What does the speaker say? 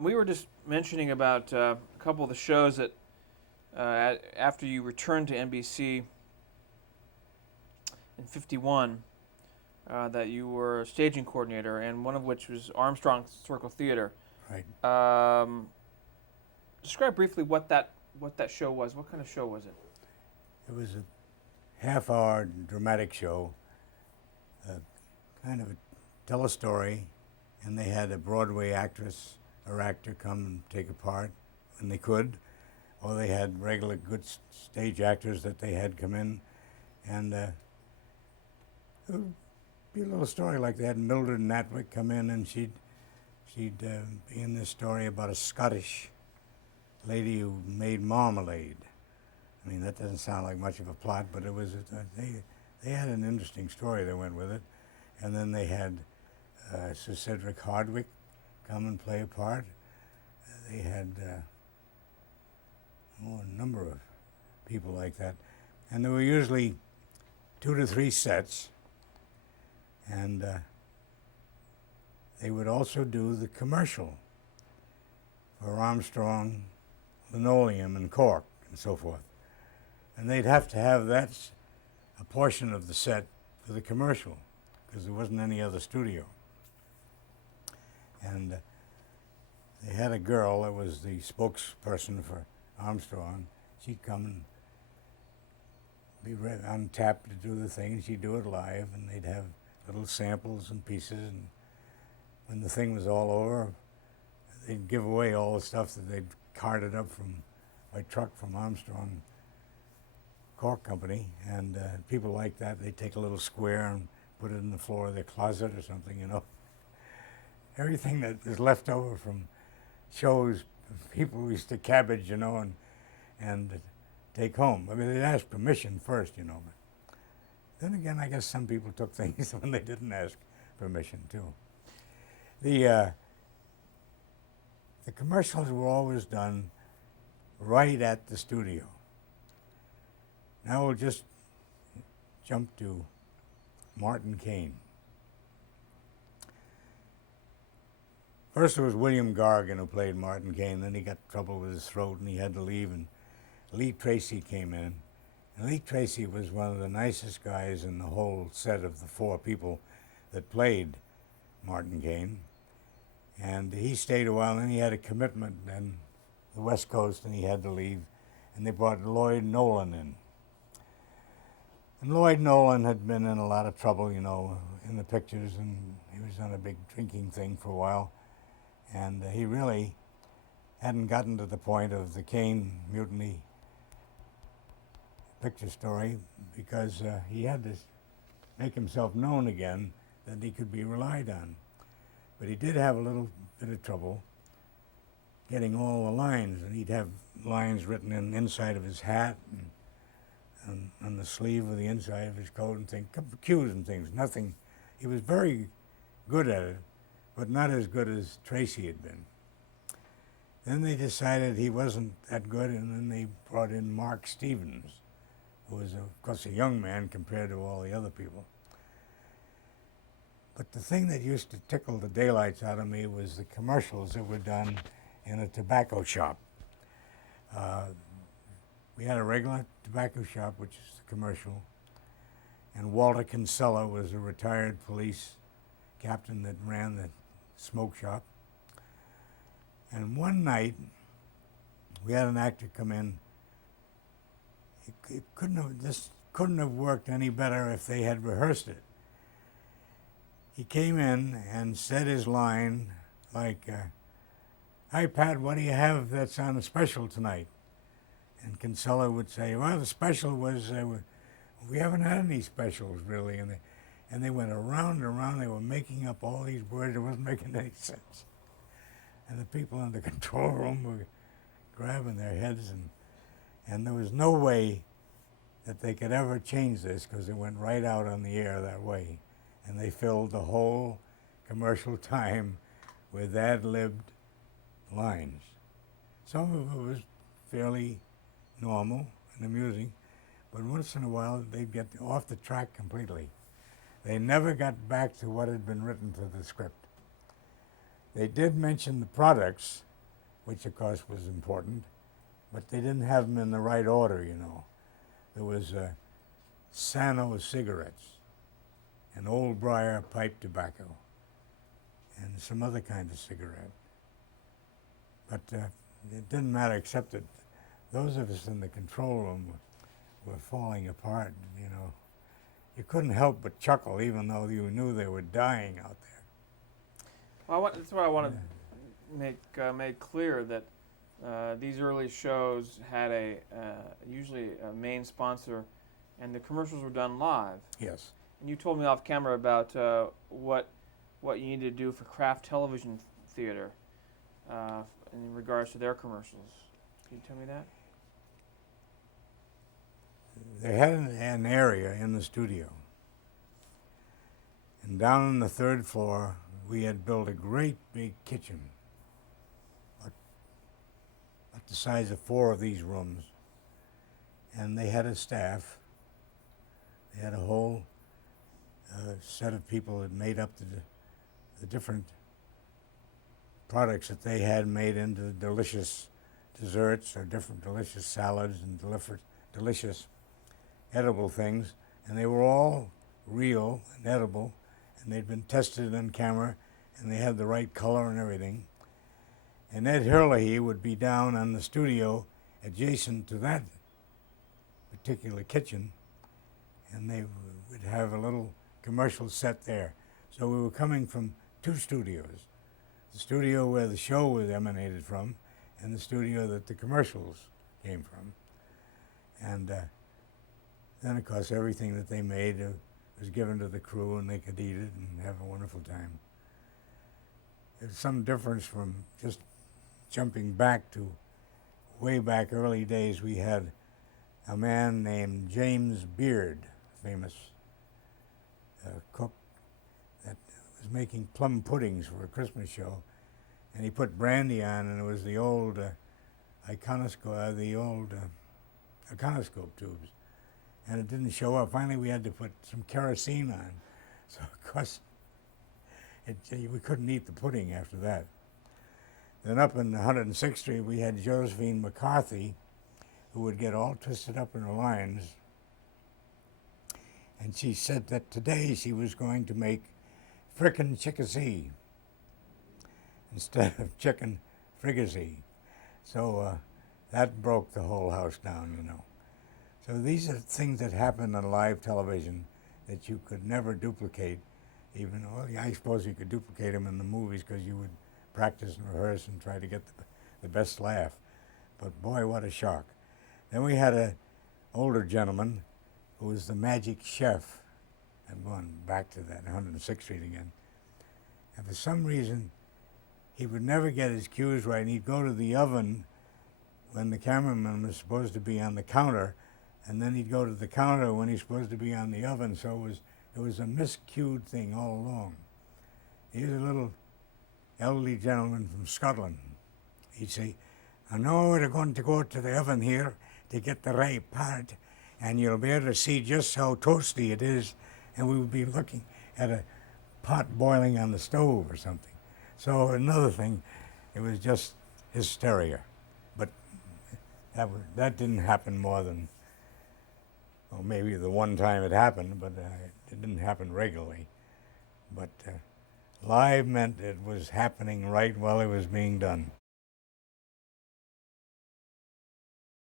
We were just mentioning about a couple of the shows that after you returned to NBC in '51 that you were a staging coordinator, and one of which was Armstrong Historical Theater. Right. Describe briefly what that show was. What kind of show was it? It was a half-hour dramatic show, kind of tell a story, and they had a Broadway actress or actor come and take a part when they could, or they had regular good stage actors that they had come in, and it would be a little story like they had Mildred Natwick come in, and she'd be in this story about a Scottish lady who made marmalade. I mean, that doesn't sound like much of a plot, but it was they had an interesting story that went with it. And then they had Sir Cedric Hardwicke come and play a part. They had a number of people like that. And there were usually 2 to 3 sets. And they would also do the commercial for Armstrong, Linoleum, and Cork, and so forth. And they'd have to have that a portion of the set for the commercial, because there wasn't any other studio. And they had a girl that was the spokesperson for Armstrong. She'd come and be untapped to do the thing, and she'd do it live, and they'd have little samples and pieces, and when the thing was all over, they'd give away all the stuff that they'd carted up by truck from Armstrong Cork Company, and people like that, they'd take a little square and put it in the floor of their closet or something, you know. Everything that was left over from shows, people used to cabbage, you know, and take home. I mean, they'd ask permission first, you know, but then again, I guess some people took things when they didn't ask permission, too. The commercials were always done right at the studio. Now we'll just jump to Martin Kane. First it was William Gargan who played Martin Kane, then he got trouble with his throat and he had to leave, and Lee Tracy came in. And Lee Tracy was one of the nicest guys in the whole set of the 4 people that played Martin Kane. And he stayed a while, and then he had a commitment in the West Coast, and he had to leave. And they brought Lloyd Nolan in. And Lloyd Nolan had been in a lot of trouble, you know, in the pictures, and he was on a big drinking thing for a while. And he really hadn't gotten to the point of the Kane mutiny picture story, because he had to make himself known again, that he could be relied on. But he did have a little bit of trouble getting all the lines, and he'd have lines written in inside of his hat and on the sleeve of the inside of his coat and things, cues and things, nothing. He was very good at it, but not as good as Tracy had been. Then they decided he wasn't that good, and then they brought in Mark Stevens, who was, of course, a young man compared to all the other people. But the thing that used to tickle the daylights out of me was the commercials that were done in a tobacco shop. We had a regular tobacco shop, which is the commercial, and Walter Kinsella was a retired police captain that ran the smoke shop. And one night, we had an actor come in. This couldn't have worked any better if they had rehearsed it. He came in and said his line like, "Hi, Pat, what do you have that's on a special tonight?" And Kinsella would say, "Well, the special was, we haven't had any specials, really." And they went around and around. They were making up all these words. It wasn't making any sense. And the people in the control room were grabbing their heads, and there was no way that they could ever change this, because it went right out on the air that way. And they filled the whole commercial time with ad-libbed lines. Some of it was fairly normal and amusing, but once in a while they'd get off the track completely. They never got back to what had been written for the script. They did mention the products, which of course was important, but they didn't have them in the right order, you know. There was Sano cigarettes, and Old Briar pipe tobacco, and some other kind of cigarette. But it didn't matter, except that those of us in the control room were falling apart, you know. You couldn't help but chuckle, even though you knew they were dying out there. Well, that's what I want to make clear, that these early shows had usually a main sponsor, and the commercials were done live. Yes. And you told me off camera about what you needed to do for craft television theater in regards to their commercials. Can you tell me that? They had an area in the studio, and down on the third floor we had built a great big kitchen, about the size of 4 of these rooms, and they had a staff. They had a whole set of people that made up the different products that they had made into delicious desserts or different delicious salads and delicious edible things, and they were all real and edible, and they'd been tested on camera, and they had the right color and everything. And Ed Hurley would be down on the studio adjacent to that particular kitchen, and they would have a little commercial set there. So we were coming from 2 studios, the studio where the show was emanated from, and the studio that the commercials came from. And then, of course, everything that they made was given to the crew, and they could eat it and have a wonderful time. There's some difference from just jumping back to way back early days. We had a man named James Beard, famous cook, that was making plum puddings for a Christmas show, and he put brandy on, and it was the old iconoscope tubes, and it didn't show up. Finally, we had to put some kerosene on, so of course we couldn't eat the pudding after that. Then up in 106th Street, we had Josephine McCarthy, who would get all twisted up in her lines, and she said that today she was going to make frickin' chickasee instead of chicken fricassee. So that broke the whole house down, you know. So these are things that happen on live television that you could never duplicate. Even, well, I suppose you could duplicate them in the movies because you would practice and rehearse and try to get the best laugh. But boy, what a shock. Then we had an older gentleman who was the magic chef. I'm going back to that, 106th Street again. And for some reason, he would never get his cues right, and he'd go to the oven when the cameraman was supposed to be on the counter, and then he'd go to the counter when he's supposed to be on the oven, so it was a miscued thing all along. He was a little elderly gentleman from Scotland. He'd say, I know we're going to go to the oven here to get the right part, and you'll be able to see just how toasty it is, and we would be looking at a pot boiling on the stove or something. So another thing, it was just hysteria. But that didn't happen more than, well, maybe the one time it happened, but it didn't happen regularly. But live meant it was happening right while it was being done.